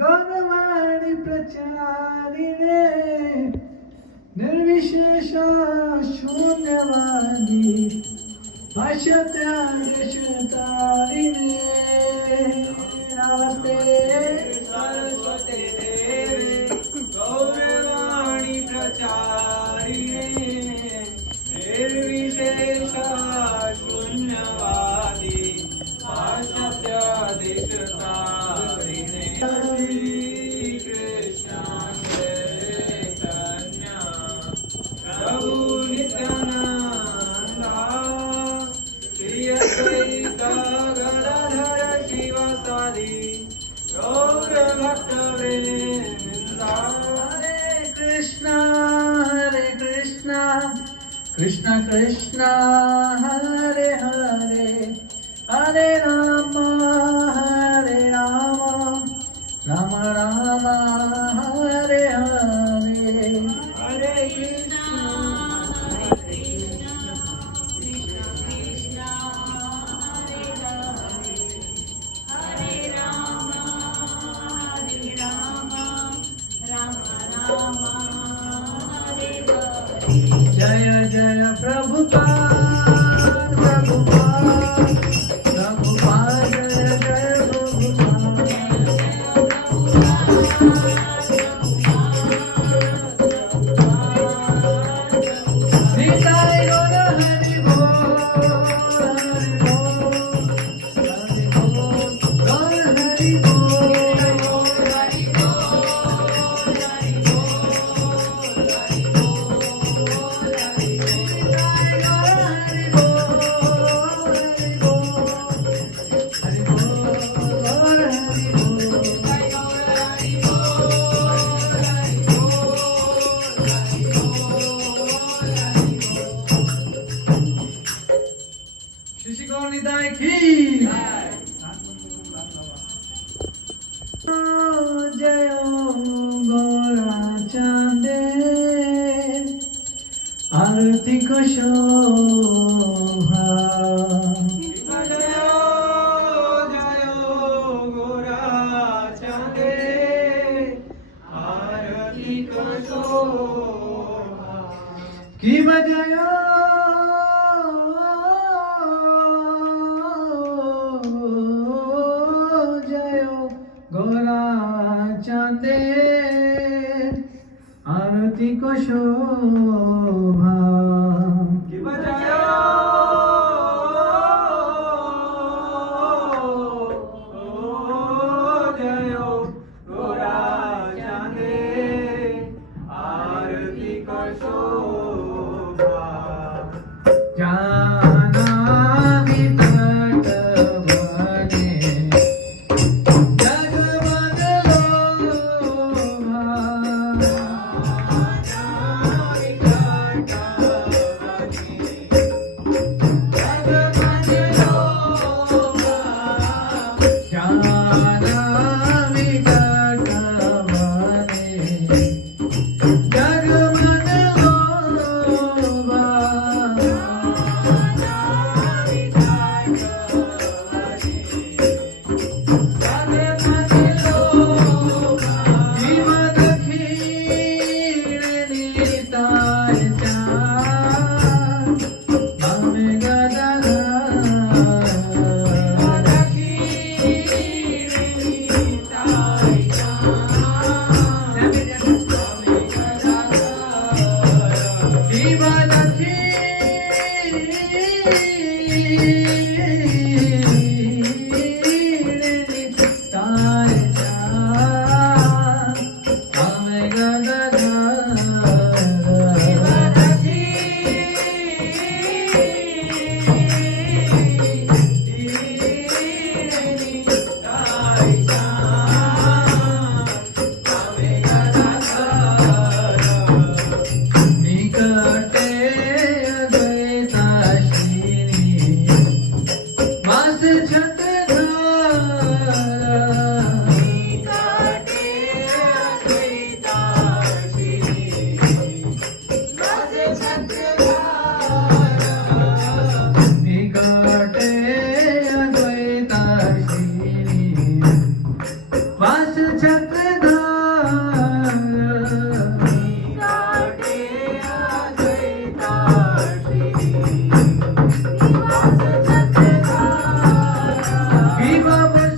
गौरवाणी प्रचारिणे निर्विशेष शून्यवादी भाष्यत्यादिशतारिणे नमस्ते सरस्वते देवे गौरवाणी प्रचारिणे निर्विशेष शून्यवादी भाष्यत्यादिशतारिणे श्रीकृष्ण चैतन्य प्रभु नित्यानंद श्री अद्वैत गदाधर शिवासादि गौर भक्तवृंद हरे कृष्णा कृष्ण कृष्ण हरे हरे हरे राम राम राम हरे हरे हरे कृष्ण जय जय प्रभुपाद प्रभुपाद प्रभुपाद जय जय प्रभुपाद निताय गौर हरि बोल हरि बोल हरि बोल गौर हरि बोल हरि श्री गौरनिताय की जय गौरा चांदे आरती को शोभा जय जय गोरा चांदे आरती को शोभा की बजायो जयो गोरा चांदे आरती को शोभा की बजायो जयो गोरा चांदे आरती को शोभा जाना भी तट बने जगमग लोभा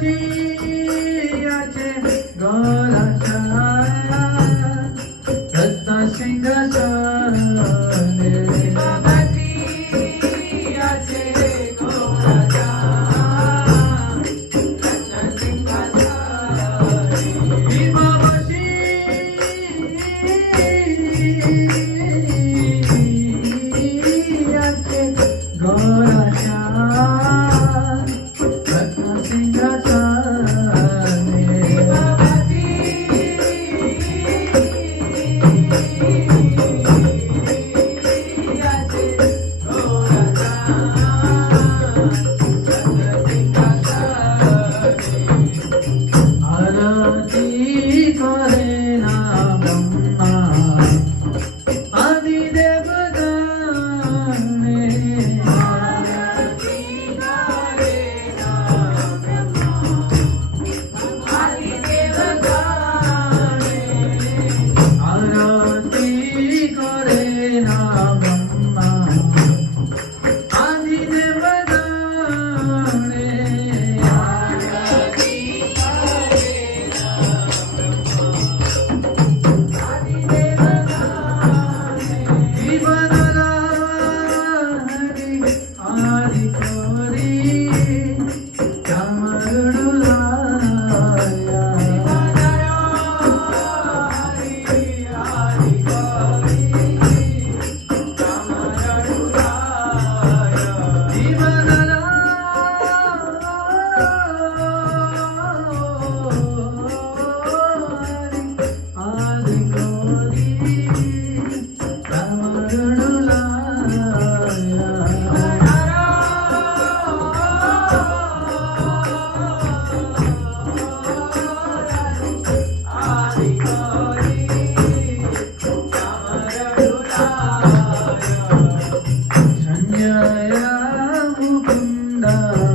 याचे गौराच्या रत्न सिंहासने याचे गौराच्या भीमावती याचे गौराच्या रत्न सिंहासने आरती करे ना ब्रह्मा आदि देवगणे आरती करे ना ब्रह्मा आदि देवगणे जीवनला हरी आदि कोरी कामरुलाया जीवनला हरी आदि कोरी संजया मुकुंद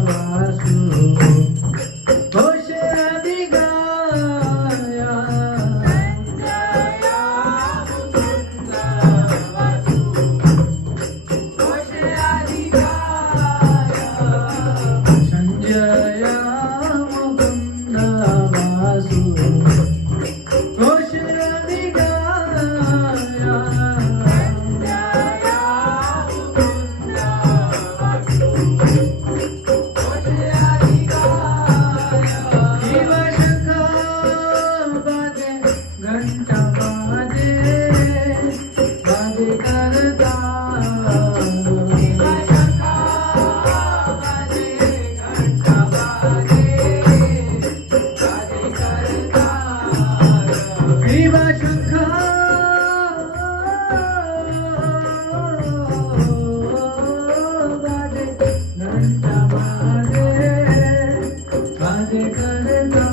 वासु घोषादि गाया संजया मुकुंद वासु घोषादि गाया शिवशंख बाजे घंटा बाजे बाजे करता शिवशंख बाजे घंटा बाजे बाजे करता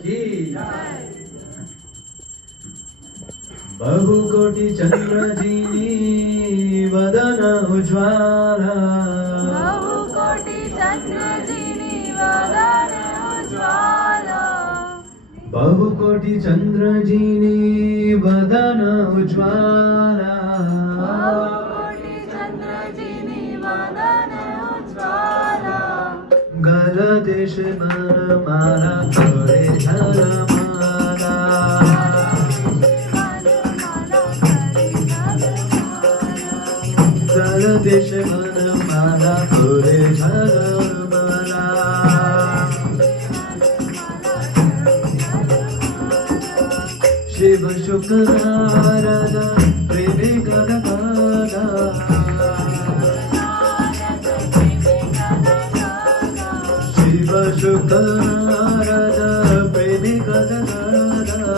की बहुकोटि चंद्रजीनी वदन उज्ज्वला बहुकोटि चंद्रजीनी वदन उज्ज्वला बहुकोटि चंद्रजीनी वदन उज्ज्वला बहुकोटि चंद्रजीनी वदन उज्ज्वला गलदेश मनमाला करे झलमाला गलदेश मनमाला करे झलमाला शिव शुक्र नारद प्रेमी गदगदा शिव शुक्र नारद प्रेमी गदगदा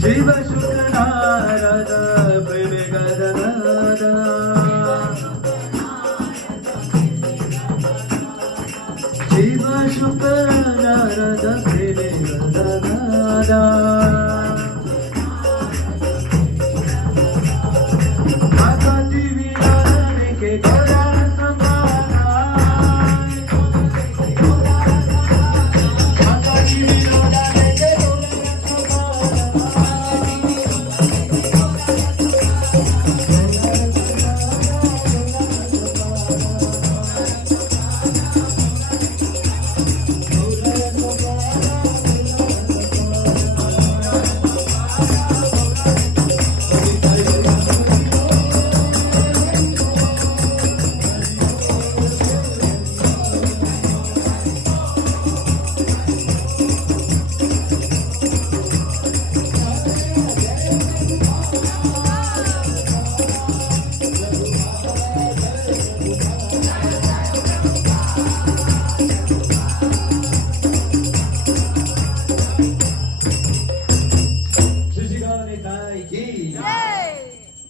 शिव शुक्र नारद प्रेमी गदगदा शिव शुक्र नारद प्रेमी गदगदा माता देवी नारायण के गौरा संभाला माता देवी नारायण के गौरा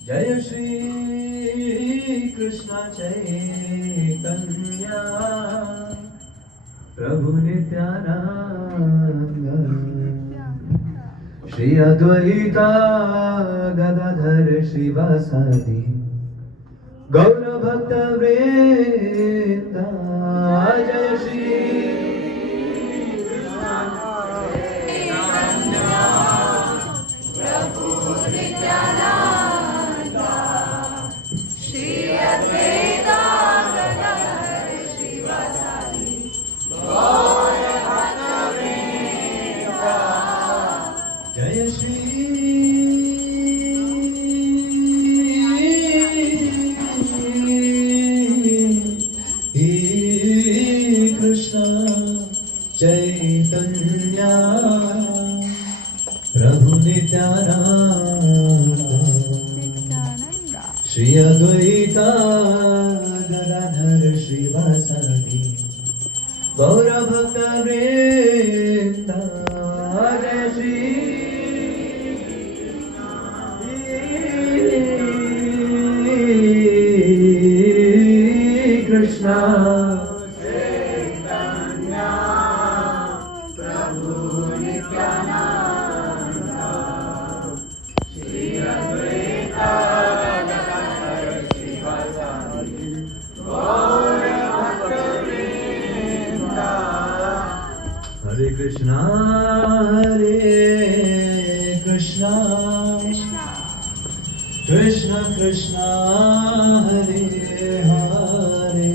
जय श्री कृष्ण चैतन्य प्रभु नित्यानंद श्री अद्वैता गदाधर श्रीवासादि गौर भक्त वृंद जय श्री जय श्री कृष्ण चैतन्य प्रभु नित्यानंद श्री अद्वैता गदाधर श्रीवासादि गौर भक्त वृंद जय श्री कृष्ण हरे Krishna Hare Krishna Krishna Krishna Hare Hare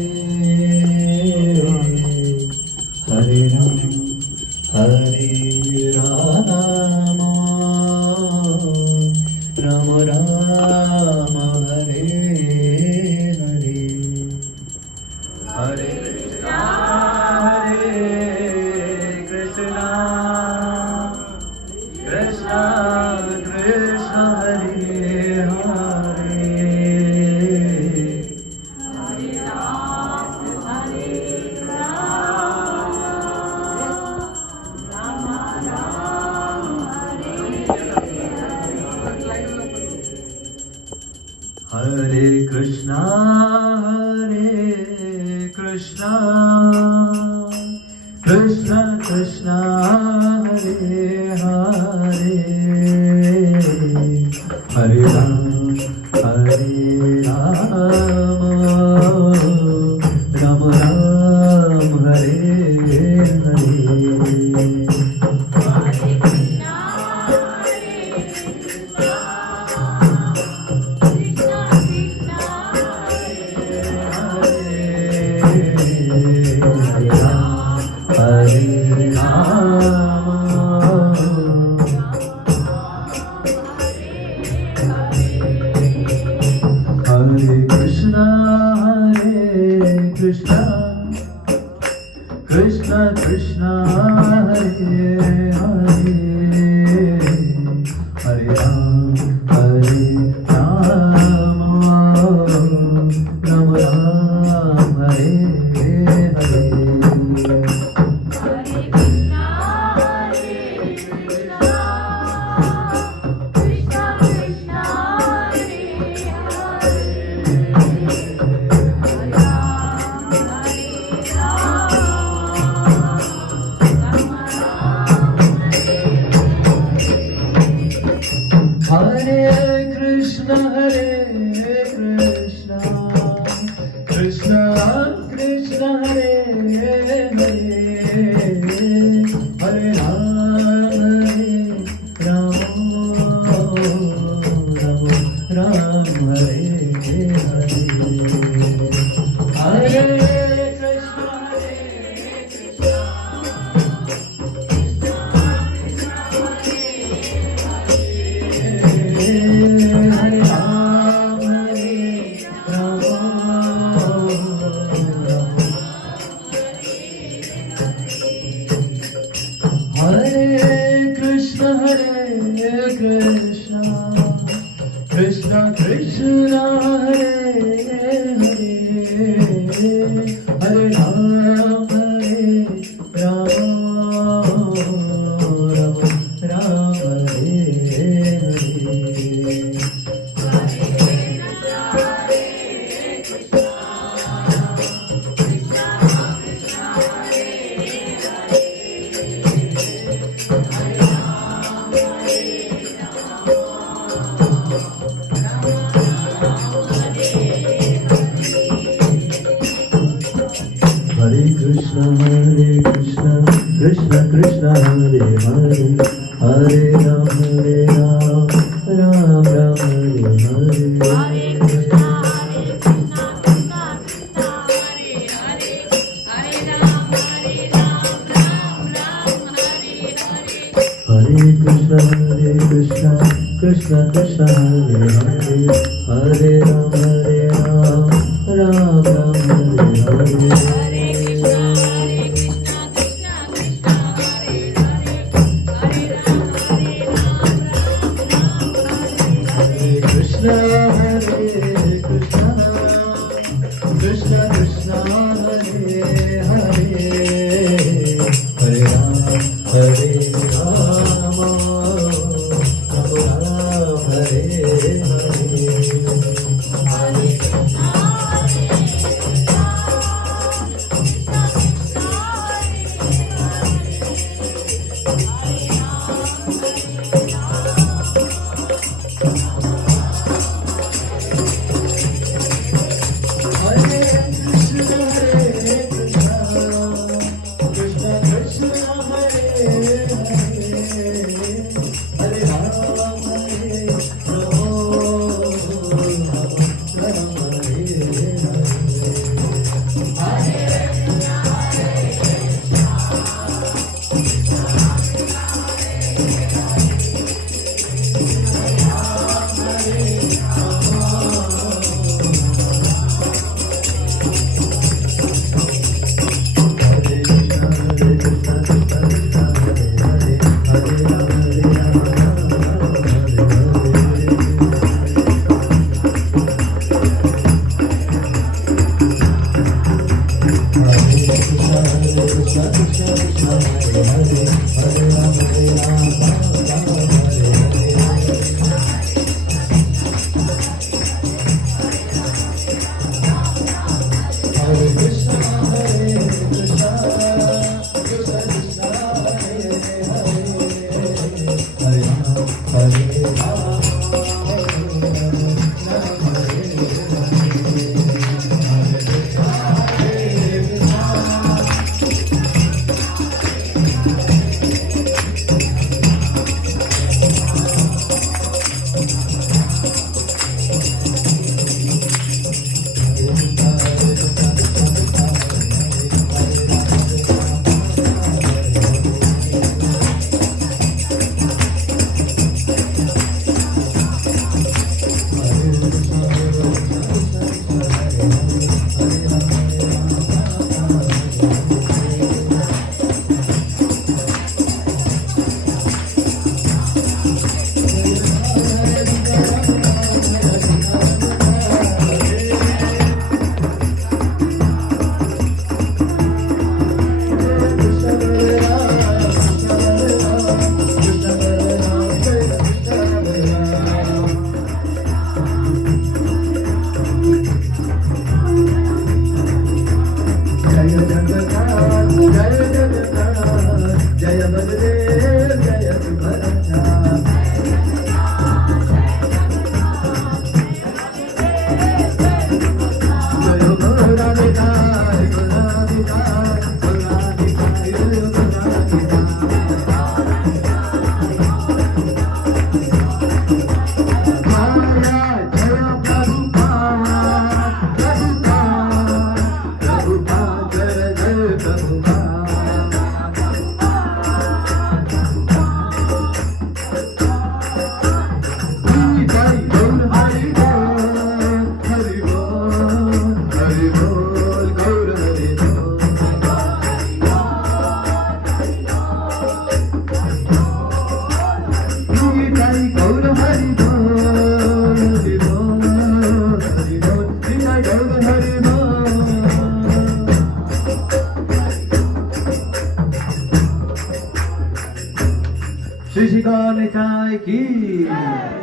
Hare Hare Rama Rama Rama Hare Hare Hare Krishna Krishna Krishna Hare Hare Hare Krishna Krishna Krishna Hare Hare Hare Rama Rama Rama Hare Hare Krishna Krishna Hare Hare Hare Rama Rama Rama Hare Hare Hare Krishna Krishna Krishna Hare Hare Hare Rama Rama Hare Hare Hare Krishna Krishna Hare Hare Hare Rama Rama Hare Hare Hare Krishna Krishna Krishna Hare Hare Hare Rama Rama Rama Hare Hare Hare Krishna Krishna Krishna Hare Hare Hare Rama Rama Rama Hare Hare Krishna Hare Krishna Krishna Krishna Hare Hare Hare Rama Rama Hare Hare हरे राम श्री श्री गौर निताय की